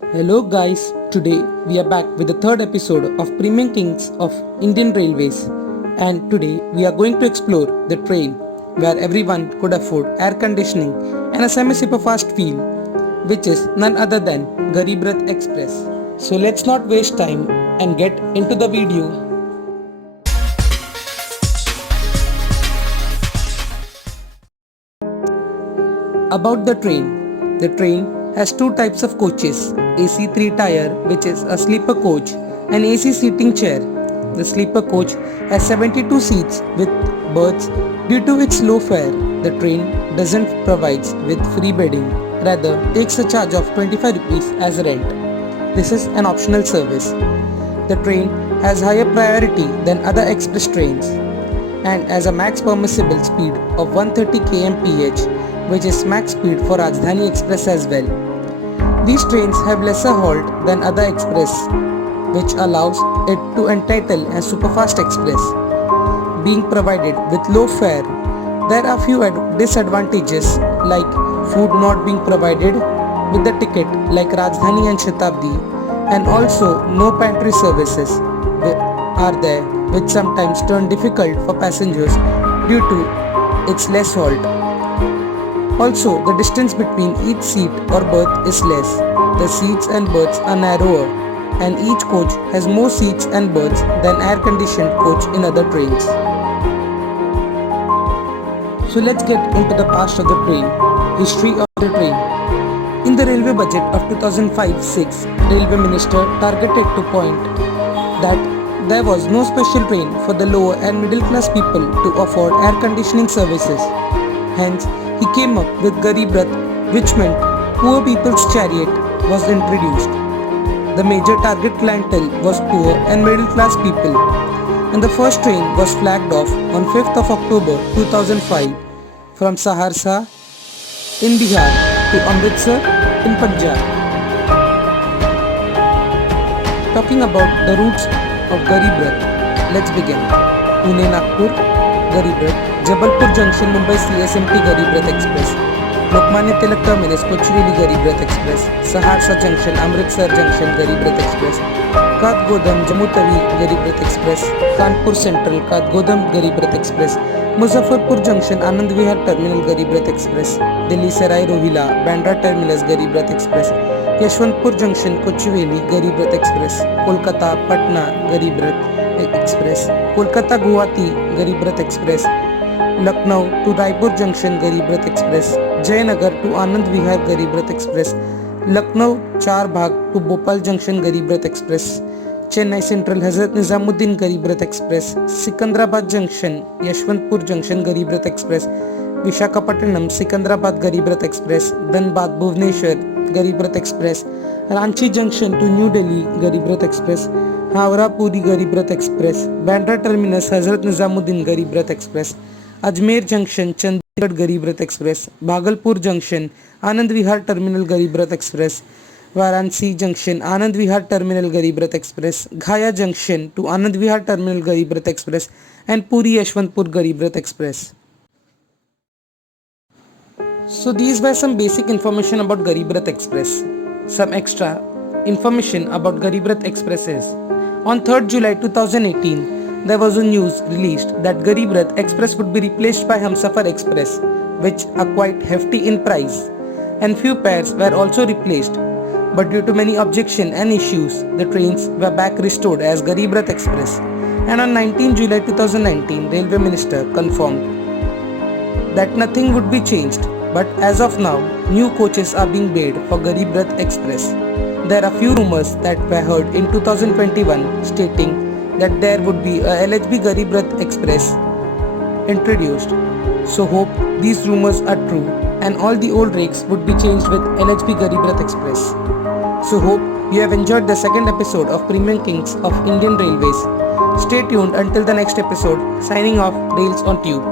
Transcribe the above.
Hello guys, today we are back with the third episode of Premium Kings of Indian Railways, and today we are going to explore the train where everyone could afford air conditioning and a semi-superfast feel, which is none other than Garib Rath Express. So let's not waste time and get into the video. About the train has two types of coaches, AC 3 tier which is a sleeper coach and AC seating chair. The sleeper coach has 72 seats with berths. Due to its low fare, the train doesn't provide with free bedding, rather takes a charge of 25 rupees as rent. This is an optional service. The train has higher priority than other express trains and has a max permissible speed of 130 kmph, which is max speed for Rajdhani Express as well. These trains have lesser halt than other express, which allows it to entitle as Superfast Express. Being provided with low fare, there are few disadvantages like food not being provided with the ticket like Rajdhani and Shatabdi, and also no pantry services are there, which sometimes turn difficult for passengers due to its less halt. Also, the distance between each seat or berth is less. The seats and berths are narrower, and each coach has more seats and berths than air-conditioned coach in other trains. So let's get into the past of the train. History of the train. In the railway budget of 2005-6, Railway Minister targeted to point that there was no special train for the lower and middle class people to afford air conditioning services. Hence, he came up with Garib Rath, which meant poor people's chariot was introduced. The major target clientele was poor and middle class people, and the first train was flagged off on 5th of October 2005 from Saharsa in Bihar to Amritsar in Punjab. Talking about the routes of Garib Rath, let's begin. Pune-Nagpur, Garib Rath. Jabalpur Junction, Mumbai CSMT Garib Rath Express. Lokmanya Tilak Terminus, Kochureli Garib Rath Express. Saharsa Junction, Amritsar Junction Garib Rath Express. Kathgodam, Jammu Tawi Garib Rath Express. Kanpur Central, Kathgodam Garib Rath Express. Muzaffarpur Junction, Anand Vihar Terminal Garib Rath Express. Delhi Sarai Rohila, Bandra Terminus Garib Rath Express. Yashwantpur Junction, Kochureli Garib Rath Express. Kolkata, Patna Garib Rath Express. Kolkata Guwahati Garib Rath Express. Lucknow to Raipur Junction Garib Rath Express, Jayanagar to Anand Vihar Garib Rath Express, Lucknow Charbagh to Bhopal Junction Garib Rath Express, Chennai Central Hazrat Nizamuddin Garib Rath Express, Sikandrabad Junction Yashwantpur Junction Garib Rath Express, Visakhapatnam Sikandrabad Garib Rath Express, Dhanbad Bhubaneswar Garib Rath Express, Ranchi Junction to New Delhi Garib Rath Express, Howrah Puri Garib Rath Express, Bandra Terminus Hazrat Nizamuddin Garib Rath Express, Ajmer Junction Chandigarh Garib Rath Express, Bhagalpur Junction Anand Vihar Terminal Garib Rath Express, Varanasi Junction Anand Vihar Terminal Garib Rath Express, Gaya Junction to Anand Vihar Terminal Garib Rath Express, and Puri Yashwantpur Garib Rath Express. So these were some basic information about Garib Rath Express. Some extra information about Garib Rath Express is, on 3rd July 2018, there was a news released that Garib Rath Express would be replaced by Humsafar Express, which are quite hefty in price, and few pairs were also replaced. But due to many objections and issues, the trains were back restored as Garib Rath Express. And on 19 July 2019, Railway Minister confirmed that nothing would be changed. But as of now, new coaches are being made for Garib Rath Express. There are few rumors that were heard in 2021 stating that there would be a LHB Garib Rath Express introduced. So hope these rumors are true and all the old rakes would be changed with LHB Garib Rath Express. So hope you have enjoyed the second episode of Premium Kings of Indian Railways. Stay tuned until the next episode. Signing off, Rails on Tube.